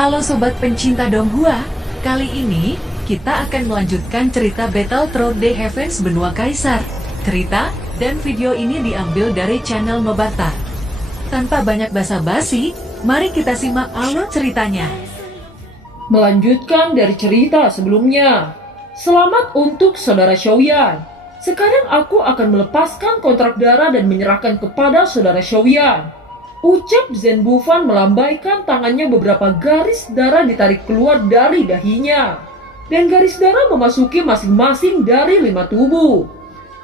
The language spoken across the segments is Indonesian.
Halo sobat pencinta Donghua, kali ini kita akan melanjutkan cerita Battle Through the Heavens Benua Kaisar. Cerita dan video ini diambil dari channel Mobata. Tanpa banyak basa-basi, mari kita simak alur ceritanya. Melanjutkan dari cerita sebelumnya. Selamat untuk saudara Xiaoyan. Sekarang aku akan melepaskan kontrak darah dan menyerahkan kepada saudara Xiaoyan. Ucap Zhen Bufan melambaikan tangannya, beberapa garis darah ditarik keluar dari dahinya. Dan garis darah memasuki masing-masing dari 5 tubuh.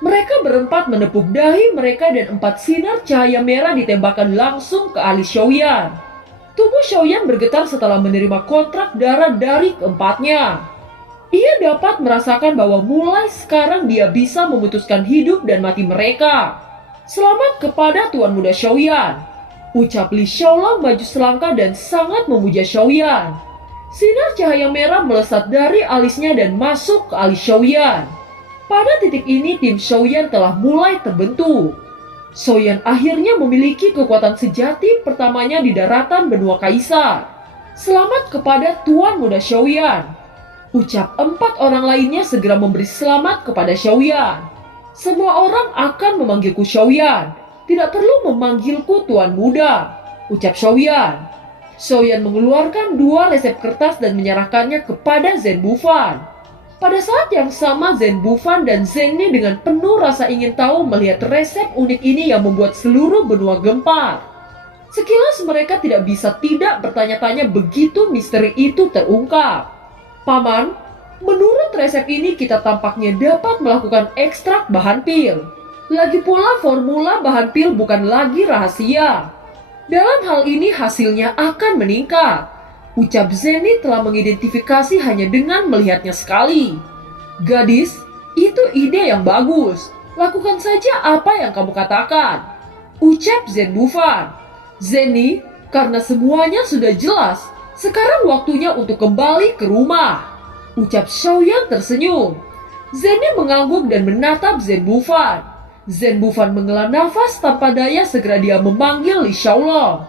Mereka berempat menepuk dahi mereka dan 4 sinar cahaya merah ditembakkan langsung ke alis Xiaoyan. Tubuh Xiaoyan bergetar setelah menerima kontrak darah dari keempatnya. Ia dapat merasakan bahwa mulai sekarang dia bisa memutuskan hidup dan mati mereka. Selamat kepada Tuan Muda Xiaoyan. Ucap Li Xiaolong maju selangkah dan sangat memuja Xiaoyan. Sinar cahaya merah melesat dari alisnya dan masuk ke alis Xiaoyan. Pada titik ini tim Xiaoyan telah mulai terbentuk. Xiaoyan akhirnya memiliki kekuatan sejati pertamanya di daratan Benua Kaisar. Selamat kepada Tuan Muda Xiaoyan. Ucap 4 orang lainnya segera memberi selamat kepada Xiaoyan. Semua orang akan memanggilku Xiaoyan. Tidak perlu memanggilku Tuan Muda, ucap Xiaoyan. Xiaoyan mengeluarkan 2 resep kertas dan menyerahkannya kepada Zhen Bufan. Pada saat yang sama, Zhen Bufan dan Zhen Ni dengan penuh rasa ingin tahu melihat resep unik ini yang membuat seluruh benua gempar. Sekilas mereka tidak bisa tidak bertanya-tanya begitu misteri itu terungkap. Paman, menurut resep ini kita tampaknya dapat melakukan ekstrak bahan pil. Lagi pula formula bahan pil bukan lagi rahasia. Dalam hal ini hasilnya akan meningkat. Ucap Zeni telah mengidentifikasi hanya dengan melihatnya sekali. Gadis, itu ide yang bagus. Lakukan saja apa yang kamu katakan. Ucap Zhen Bufan. Zeni, karena semuanya sudah jelas, sekarang waktunya untuk kembali ke rumah. Ucap Xiaoyan tersenyum. Zeni mengangguk dan menatap Zhen Bufan. Zhen Bufan menghela nafas tanpa daya, segera dia memanggil Li Xiaolong.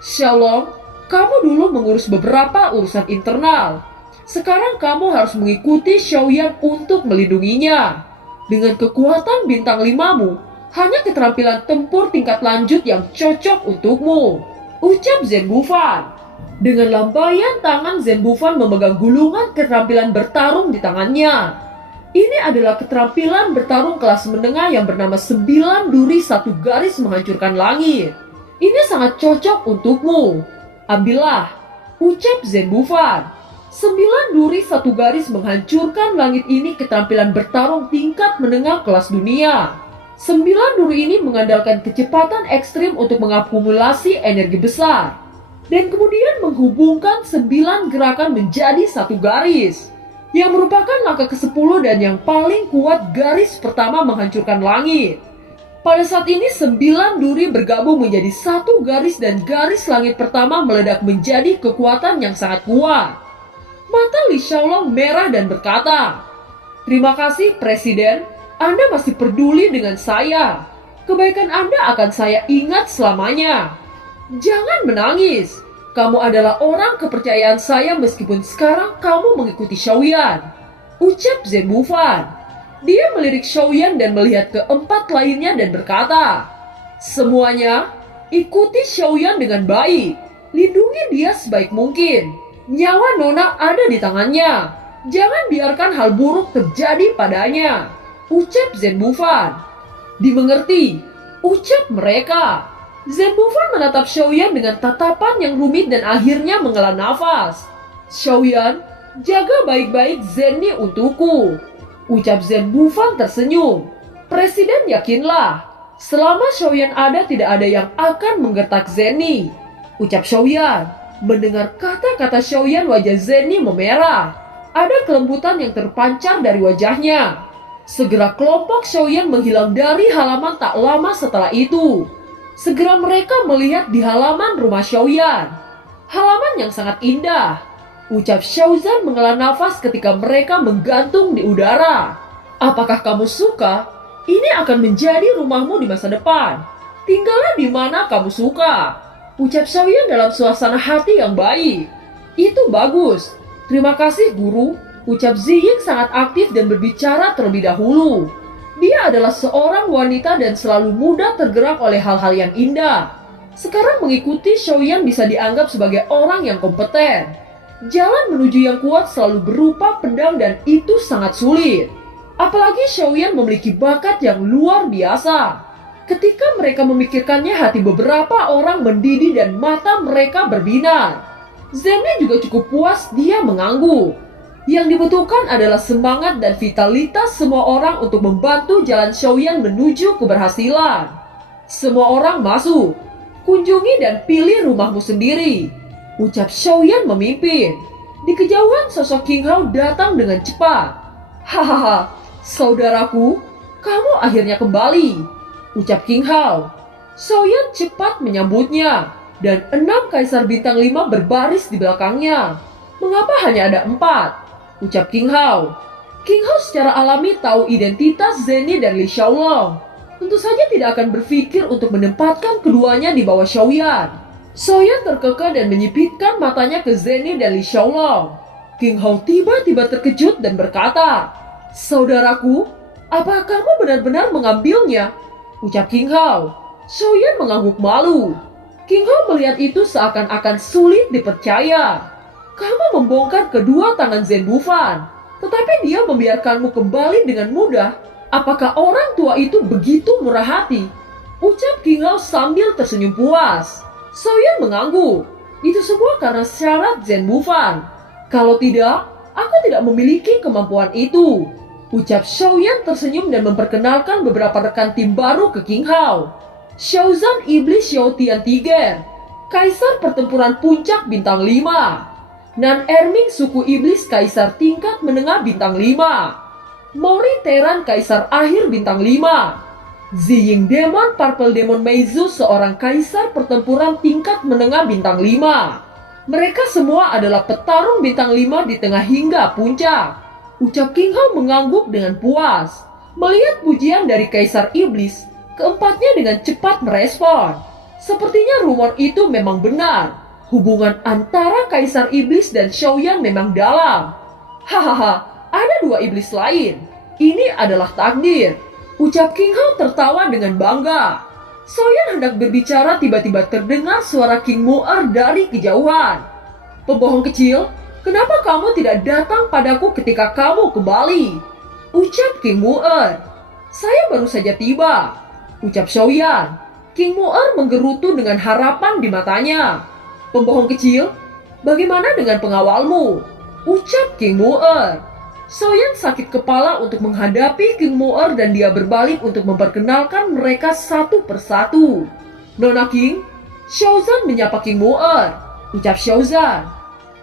Xiaolong, kamu dulu mengurus beberapa urusan internal. Sekarang kamu harus mengikuti Xiaoyan untuk melindunginya. Dengan kekuatan bintang 5-mu, hanya keterampilan tempur tingkat lanjut yang cocok untukmu. Ucap Zhen Bufan. Dengan lambaian tangan, Zhen Bufan memegang gulungan keterampilan bertarung di tangannya. Ini adalah keterampilan bertarung kelas menengah yang bernama 9 duri 1 garis menghancurkan langit. Ini sangat cocok untukmu. Ambillah, ucap Zhen Bufan. 9 duri 1 garis menghancurkan langit ini keterampilan bertarung tingkat menengah kelas dunia. 9 duri ini mengandalkan kecepatan ekstrim untuk mengakumulasi energi besar. Dan kemudian menghubungkan 9 gerakan menjadi 1 garis. Yang merupakan langkah ke-10 dan yang paling kuat garis pertama menghancurkan langit. Pada saat ini 9 duri bergabung menjadi 1 garis dan garis langit pertama meledak menjadi kekuatan yang sangat kuat. Mata Li Xiaolong merah dan berkata, "Terima kasih Presiden, Anda masih peduli dengan saya. Kebaikan Anda akan saya ingat selamanya. Jangan menangis. Kamu adalah orang kepercayaan saya meskipun sekarang kamu mengikuti Xiaoyan." Ucap Zhen Bufan. Dia melirik Xiaoyan dan melihat keempat lainnya dan berkata, "Semuanya, ikuti Xiaoyan dengan baik. Lindungi dia sebaik mungkin. Nyawa Nona ada di tangannya. Jangan biarkan hal buruk terjadi padanya." Ucap Zhen Bufan. Dimengerti, ucap mereka. Zhen Bufan menatap Xiaoyan dengan tatapan yang rumit dan akhirnya menghela nafas. "Xiaoyan, jaga baik-baik Zhen Ni untukku." Ucap Zhen Bufan tersenyum. "Presiden yakinlah, selama Xiaoyan ada tidak ada yang akan menggertak Zhen Ni." Ucap Xiaoyan. Mendengar kata-kata Xiaoyan, wajah Zhen Ni memerah. Ada kelembutan yang terpancar dari wajahnya. Segera kelompok Xiaoyan menghilang dari halaman tak lama setelah itu. Segera mereka melihat di halaman rumah Xiaoyan. Halaman yang sangat indah. Ucap Xiaozan menghela nafas ketika mereka menggantung di udara. "Apakah kamu suka? Ini akan menjadi rumahmu di masa depan. Tinggallah di mana kamu suka." Ucap Xiaoyan dalam suasana hati yang baik. Itu bagus. Terima kasih guru. Ucap Ziying sangat aktif dan berbicara terlebih dahulu. Dia adalah seorang wanita dan selalu mudah tergerak oleh hal-hal yang indah. Sekarang mengikuti Xiaoyan bisa dianggap sebagai orang yang kompeten. Jalan menuju yang kuat selalu berupa pedang dan itu sangat sulit. Apalagi Xiaoyan memiliki bakat yang luar biasa. Ketika mereka memikirkannya, hati beberapa orang mendidih dan mata mereka berbinar. Zenny juga cukup puas, dia mengangguk. Yang dibutuhkan adalah semangat dan vitalitas semua orang untuk membantu jalan Xiaoyan menuju keberhasilan. Semua orang masuk. Kunjungi dan pilih rumahmu sendiri. Ucap Xiaoyan memimpin. Di kejauhan sosok King Hao datang dengan cepat. Hahaha, saudaraku, kamu akhirnya kembali. Ucap King Hao. Xiaoyan cepat menyambutnya. Dan 6 kaisar bintang 5 berbaris di belakangnya. Mengapa hanya ada 4? Ucap King Hao. King Hao secara alami tahu identitas Zenny dan Li Xiaolong. Tentu saja tidak akan berpikir untuk menempatkan keduanya di bawah Xiaoyan. Xiaoyan terkekeh dan menyipitkan matanya ke Zenny dan Li Xiaolong. King Hao tiba-tiba terkejut dan berkata, "Saudaraku, apa kamu benar-benar mengambilnya?" Ucap King Hao. Xiaoyan mengangguk malu. King Hao melihat itu seakan-akan sulit dipercaya. Kamu membongkar kedua tangan Zen Bufan, tetapi dia membiarkanmu kembali dengan mudah. Apakah orang tua itu begitu murah hati? Ucap King Hao sambil tersenyum puas. Xiaoyan mengangguk. Itu semua karena syarat Zen Bufan. Kalau tidak, aku tidak memiliki kemampuan itu. Ucap Xiaoyan tersenyum dan memperkenalkan beberapa rekan tim baru ke King Hao. Xiaozan Iblis Xiao Tian Tiger, Kaisar Pertempuran Puncak Bintang 5. Nan Erming Suku Iblis Kaisar Tingkat Menengah Bintang 5. Mori Teran Kaisar Akhir Bintang 5. Ziying Demon Purple Demon Meizu seorang Kaisar Pertempuran Tingkat Menengah Bintang 5. Mereka semua adalah petarung Bintang 5 di tengah hingga puncak. Ucap King Hao mengangguk dengan puas. Melihat pujian dari Kaisar Iblis, keempatnya dengan cepat merespon. Sepertinya rumor itu memang benar. Hubungan antara Kaisar Iblis dan Xiaoyan memang dalam. Hahaha. Ada 2 iblis lain. Ini adalah takdir. Ucap King Hao tertawa dengan bangga. Xiaoyan hendak berbicara, tiba-tiba terdengar suara King Mu'er dari kejauhan. Pembohong kecil, kenapa kamu tidak datang padaku ketika kamu kembali? Ucap King Mu'er. Saya baru saja tiba. Ucap Xiaoyan. King Mu'er menggerutu dengan harapan di matanya. Pembohong kecil, bagaimana dengan pengawalmu? Ucap King Mu'er. Xiaoyan sakit kepala untuk menghadapi King Mu'er dan dia berbalik untuk memperkenalkan mereka satu persatu. Nona King, Xiaozan menyapa King Mu'er. Ucap Xiaozan.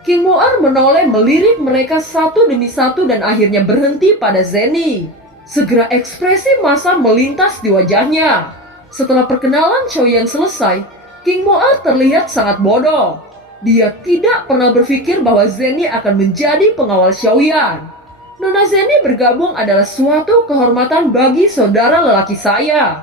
King Mu'er menoleh melirik mereka satu demi satu dan akhirnya berhenti pada Zenny. Segera ekspresi massa melintas di wajahnya. Setelah perkenalan Xiaoyan selesai, King Mu'er terlihat sangat bodoh. Dia tidak pernah berpikir bahwa Zenny akan menjadi pengawal Xiaoyan. Nona Zenny bergabung adalah suatu kehormatan bagi saudara lelaki saya.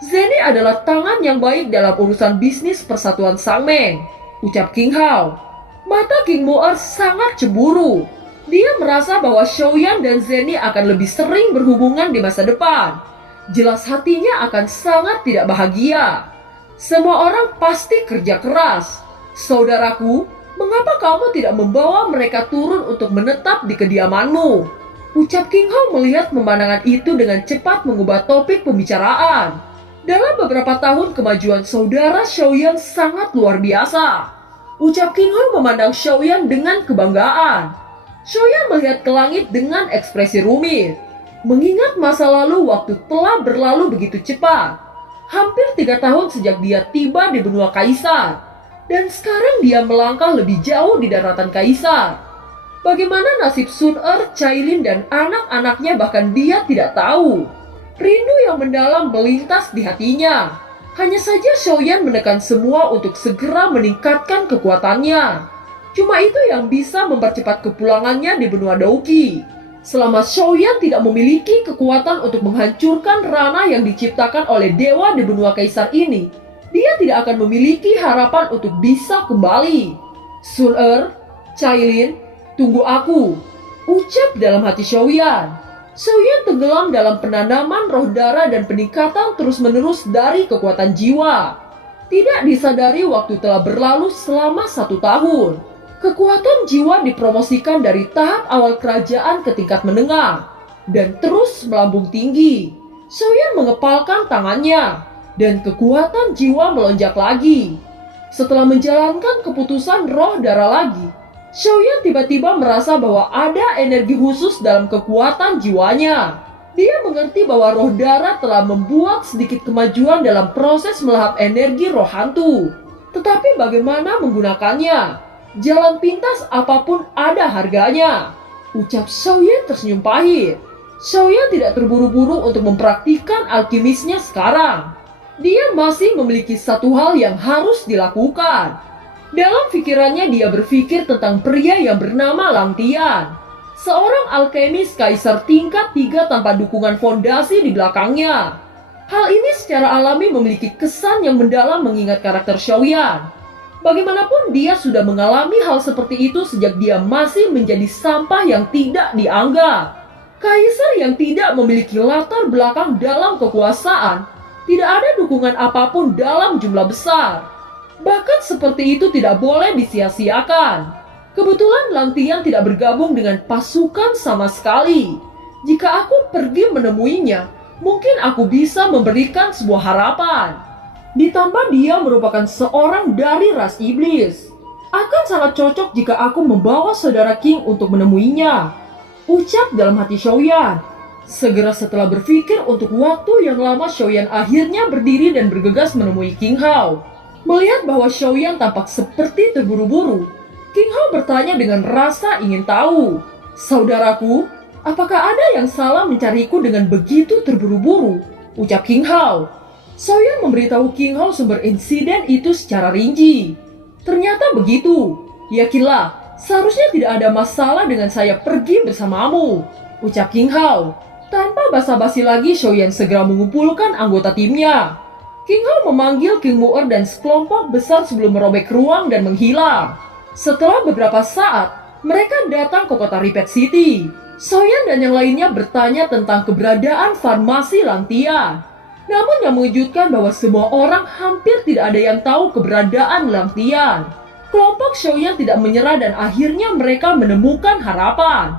Zenny adalah tangan yang baik dalam urusan bisnis persatuan Sangmeng. Ucap King Hao. Mata King Mu'er sangat cemburu. Dia merasa bahwa Xiaoyan dan Zenny akan lebih sering berhubungan di masa depan. Jelas hatinya akan sangat tidak bahagia. Semua orang pasti kerja keras. Saudaraku, mengapa kamu tidak membawa mereka turun untuk menetap di kediamanmu? Ucap King Hao melihat pemandangan itu dengan cepat mengubah topik pembicaraan. Dalam beberapa tahun kemajuan saudara Xiaoyan sangat luar biasa. Ucap King Hao memandang Xiaoyan dengan kebanggaan. Xiaoyan melihat ke langit dengan ekspresi rumit. Mengingat masa lalu, waktu telah berlalu begitu cepat. Hampir 3 tahun sejak dia tiba di benua Kaisar. Dan sekarang dia melangkah lebih jauh di daratan Kaisar. Bagaimana nasib Sun Er, Cailin, dan anak-anaknya bahkan dia tidak tahu. Rindu yang mendalam melintas di hatinya. Hanya saja Xiaoyan menekan semua untuk segera meningkatkan kekuatannya. Cuma itu yang bisa mempercepat kepulangannya di benua Dauki. Selama Xiaoyan tidak memiliki kekuatan untuk menghancurkan ranah yang diciptakan oleh dewa di benua Kaisar ini, dia tidak akan memiliki harapan untuk bisa kembali. Sun Er, Cailin, tunggu aku, ucap dalam hati Xiaoyan. Xiaoyan tenggelam dalam penanaman roh darah dan peningkatan terus-menerus dari kekuatan jiwa. Tidak disadari waktu telah berlalu selama 1 tahun. Kekuatan jiwa dipromosikan dari tahap awal kerajaan ke tingkat menengah dan terus melambung tinggi. Xiaoyan mengepalkan tangannya dan kekuatan jiwa melonjak lagi. Setelah menjalankan keputusan roh darah lagi, Xiaoyan tiba-tiba merasa bahwa ada energi khusus dalam kekuatan jiwanya. Dia mengerti bahwa roh darah telah membuat sedikit kemajuan dalam proses melahap energi roh hantu. Tetapi bagaimana menggunakannya? Jalan pintas apapun ada harganya, ucap Xiaoyan tersenyum pahit. Xiaoyan tidak terburu-buru untuk mempraktikkan alkimisnya sekarang. Dia masih memiliki satu hal yang harus dilakukan. Dalam pikirannya dia berpikir tentang pria yang bernama Lang Tian, seorang alkemis kaisar tingkat 3 tanpa dukungan fondasi di belakangnya. Hal ini secara alami memiliki kesan yang mendalam mengingat karakter Xiaoyan. Bagaimanapun dia sudah mengalami hal seperti itu sejak dia masih menjadi sampah yang tidak dianggap. Kaisar yang tidak memiliki latar belakang dalam kekuasaan, tidak ada dukungan apapun dalam jumlah besar. Bakat seperti itu tidak boleh disia-siakan. Kebetulan Lang Tian tidak bergabung dengan pasukan sama sekali. Jika aku pergi menemuinya, mungkin aku bisa memberikan sebuah harapan. Ditambah dia merupakan seorang dari ras iblis. Akan sangat cocok jika aku membawa saudara King untuk menemuinya, ucap dalam hati Xiaoyan. Segera setelah berpikir untuk waktu yang lama, Xiaoyan akhirnya berdiri dan bergegas menemui King Hao. Melihat bahwa Xiaoyan tampak seperti terburu-buru, King Hao bertanya dengan rasa ingin tahu. Saudaraku, apakah ada yang salah mencariku dengan begitu terburu-buru? Ucap King Hao. Xiaoyan memberitahu King Hao sumber insiden itu secara rinci. Ternyata begitu. Yakinlah, seharusnya tidak ada masalah dengan saya pergi bersamamu, ucap King Hao. Tanpa basa-basi lagi, Xiaoyan segera mengumpulkan anggota timnya. King Hao memanggil King Mu'er dan sekelompok besar sebelum merobek ruang dan menghilang. Setelah beberapa saat, mereka datang ke kota Ripet City. Xiaoyan dan yang lainnya bertanya tentang keberadaan farmasi Lang Tian. Namun yang mengejutkan bahwa semua orang hampir tidak ada yang tahu keberadaan Lang Tian. Kelompok Xiaoyan tidak menyerah dan akhirnya mereka menemukan harapan.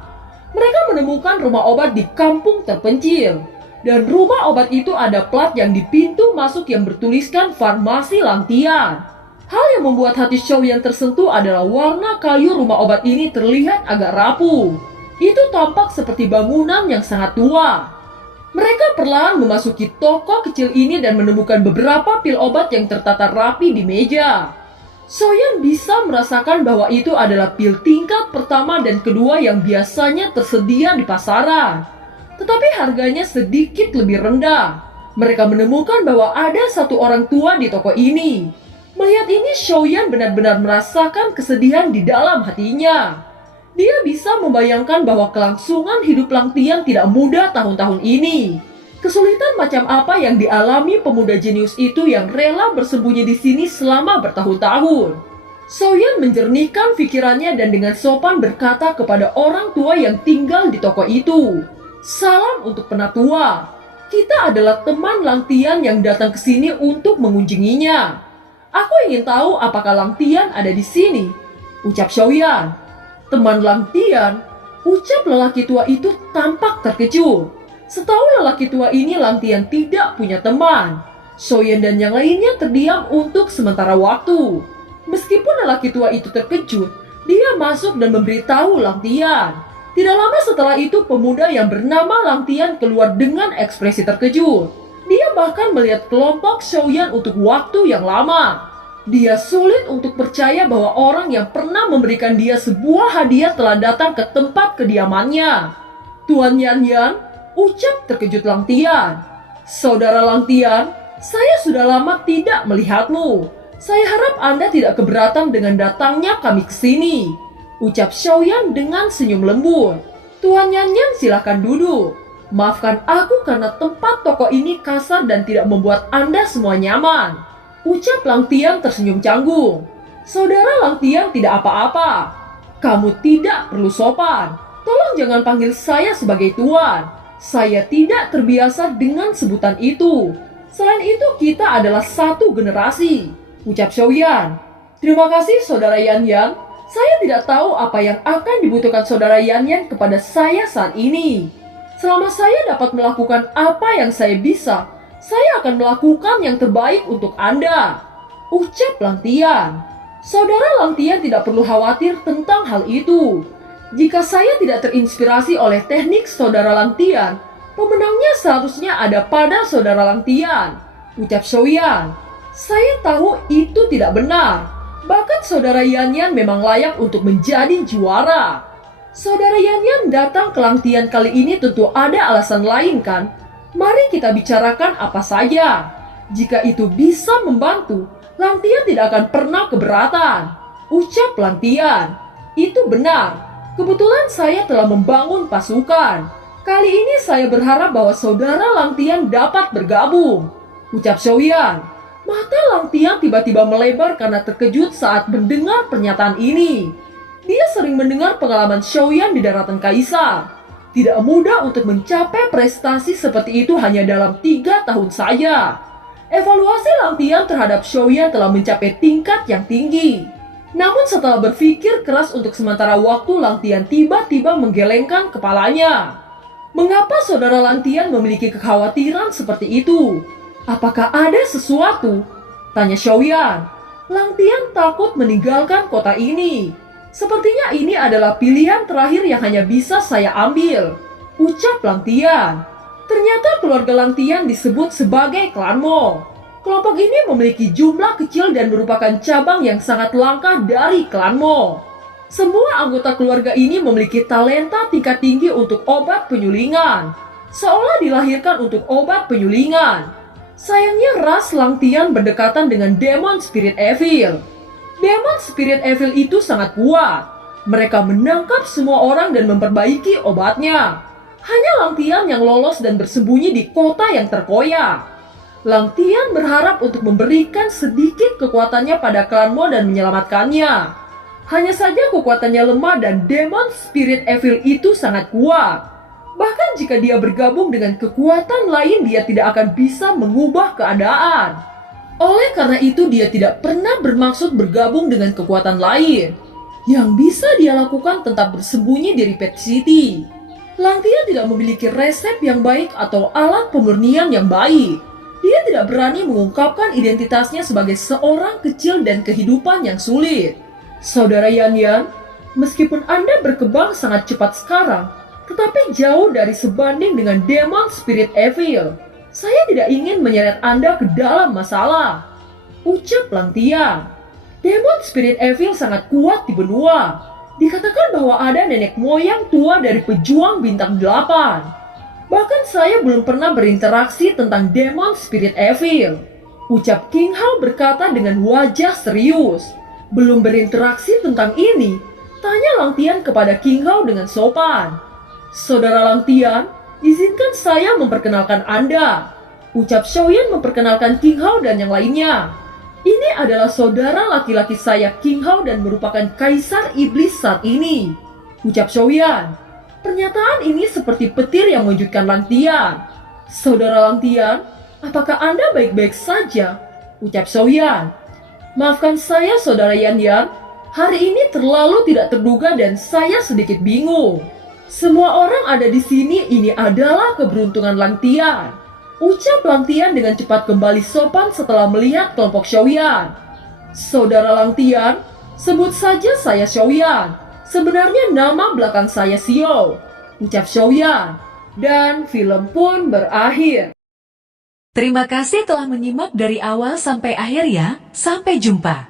Mereka menemukan rumah obat di kampung terpencil. Dan rumah obat itu ada plat yang di pintu masuk yang bertuliskan farmasi Lang Tian. Hal yang membuat hati Xiaoyan tersentuh adalah warna kayu rumah obat ini terlihat agak rapuh. Itu tampak seperti bangunan yang sangat tua. Mereka perlahan memasuki toko kecil ini dan menemukan beberapa pil obat yang tertata rapi di meja. Xiaoyan bisa merasakan bahwa itu adalah pil tingkat pertama dan kedua yang biasanya tersedia di pasaran. Tetapi harganya sedikit lebih rendah. Mereka menemukan bahwa ada satu orang tua di toko ini. Melihat ini, Xiaoyan benar-benar merasakan kesedihan di dalam hatinya. Dia bisa membayangkan bahwa kelangsungan hidup Lang Tian tidak mudah tahun-tahun ini. Kesulitan macam apa yang dialami pemuda jenius itu yang rela bersembunyi di sini selama bertahun-tahun. Xiaoyan menjernihkan pikirannya dan dengan sopan berkata kepada orang tua yang tinggal di toko itu, "Salam untuk penatua. Kita adalah teman Lang Tian yang datang ke sini untuk mengunjunginya. Aku ingin tahu apakah Lang Tian ada di sini," ucap Xiaoyan. Teman Lang Tian, ucap lelaki tua itu tampak terkejut. Setahu lelaki tua ini, Lang Tian tidak punya teman. Xiaoyan dan yang lainnya terdiam untuk sementara waktu. Meskipun lelaki tua itu terkejut, dia masuk dan memberitahu Lang Tian. Tidak lama setelah itu, pemuda yang bernama Lang Tian keluar dengan ekspresi terkejut. Dia bahkan melihat kelompok Xiaoyan untuk waktu yang lama. Dia sulit untuk percaya bahwa orang yang pernah memberikan dia sebuah hadiah telah datang ke tempat kediamannya. "Tuan Yan Yan," ucap terkejut Lang Tian. "Saudara Lang Tian, saya sudah lama tidak melihatmu. Saya harap Anda tidak keberatan dengan datangnya kami ke sini," ucap Xiaoyan dengan senyum lembut. "Tuan Yan Yan, silakan duduk. Maafkan aku karena tempat toko ini kasar dan tidak membuat Anda semua nyaman," ucap Lang Tian tersenyum canggung. "Saudara Lang Tian tidak apa-apa. Kamu tidak perlu sopan. Tolong jangan panggil saya sebagai tuan. Saya tidak terbiasa dengan sebutan itu. Selain itu, kita adalah satu generasi, ucap Xiaoyan. Terima kasih, Saudara Yan Yan. Saya tidak tahu apa yang akan dibutuhkan Saudara Yan Yan kepada saya saat ini. Selama saya dapat melakukan apa yang saya bisa, saya akan melakukan yang terbaik untuk Anda, ucap Lang Tian. Saudara Lang Tian tidak perlu khawatir tentang hal itu. Jika saya tidak terinspirasi oleh teknik Saudara Lang Tian, pemenangnya seharusnya ada pada Saudara Lang Tian, ucap Xiaoyan. Saya tahu itu tidak benar. Bahkan Saudara Yan Yan memang layak untuk menjadi juara. Saudara Yan Yan datang ke Lang Tian kali ini tentu ada alasan lain kan? Mari kita bicarakan apa saja. Jika itu bisa membantu, Lang Tian tidak akan pernah keberatan, ucap Lang Tian. Itu benar. Kebetulan saya telah membangun pasukan. Kali ini saya berharap bahwa Saudara Lang Tian dapat bergabung, ucap Xiaoyan. Mata Lang Tian tiba-tiba melebar karena terkejut saat mendengar pernyataan ini. Dia sering mendengar pengalaman Xiaoyan di daratan Kaisar. Tidak mudah untuk mencapai prestasi seperti itu hanya dalam 3 tahun saja. Evaluasi Lang Tian terhadap Xiaoyan telah mencapai tingkat yang tinggi. Namun setelah berpikir keras untuk sementara waktu, Lang Tian tiba-tiba menggelengkan kepalanya. Mengapa Saudara Lang Tian memiliki kekhawatiran seperti itu? Apakah ada sesuatu? Tanya Xiaoyan. Lang Tian takut meninggalkan kota ini. Sepertinya ini adalah pilihan terakhir yang hanya bisa saya ambil, ucap Lang Tian. Ternyata keluarga Lang Tian disebut sebagai klan Mo. Kelompok ini memiliki jumlah kecil dan merupakan cabang yang sangat langka dari klan Mo. Semua anggota keluarga ini memiliki talenta tingkat tinggi untuk obat penyulingan, seolah dilahirkan untuk obat penyulingan. Sayangnya ras Lang Tian berdekatan dengan Demon Spirit Evil. Demon Spirit Evil itu sangat kuat. Mereka menangkap semua orang dan memperbaiki obatnya. Hanya Lang Tian yang lolos dan bersembunyi di kota yang terkoyak. Lang Tian berharap untuk memberikan sedikit kekuatannya pada klan Mo dan menyelamatkannya. Hanya saja kekuatannya lemah dan Demon Spirit Evil itu sangat kuat. Bahkan jika dia bergabung dengan kekuatan lain, dia tidak akan bisa mengubah keadaan. Oleh karena itu, dia tidak pernah bermaksud bergabung dengan kekuatan lain. Yang bisa dia lakukan tetap bersembunyi di Repeat City. Lang Tian tidak memiliki resep yang baik atau alat pemurnian yang baik. Dia tidak berani mengungkapkan identitasnya sebagai seorang kecil dan kehidupan yang sulit. Saudara Yan Yan, meskipun Anda berkembang sangat cepat sekarang, tetapi jauh dari sebanding dengan Demon Spirit Evil. Saya tidak ingin menyeret Anda ke dalam masalah, ucap Lang Tian. Demon Spirit Evil sangat kuat di benua. Dikatakan bahwa ada nenek moyang tua dari pejuang bintang 8. Bahkan saya belum pernah berinteraksi tentang Demon Spirit Evil, ucap King Hao berkata dengan wajah serius. Belum berinteraksi tentang ini? Tanya Lang Tian kepada King Hao dengan sopan. Saudara Lang Tian, izinkan saya memperkenalkan Anda, ucap Xiaoyan memperkenalkan King Hao dan yang lainnya. Ini adalah saudara laki-laki saya King Hao dan merupakan Kaisar Iblis saat ini, ucap Xiaoyan. Pernyataan ini seperti petir yang mengejutkan Lang Tian. Saudara Lang Tian, apakah Anda baik-baik saja? Ucap Xiaoyan. Maafkan saya Saudara Yan Yan, hari ini terlalu tidak terduga dan saya sedikit bingung. Semua orang ada di sini, ini adalah keberuntungan Lang Tian, ucap Lang Tian dengan cepat kembali sopan setelah melihat kelompok Xiaoyan. Saudara Lang Tian, sebut saja saya Xiaoyan. Sebenarnya nama belakang saya Xiao, ucap Xiaoyan. Dan film pun berakhir. Terima kasih telah menyimak dari awal sampai akhir ya. Sampai jumpa.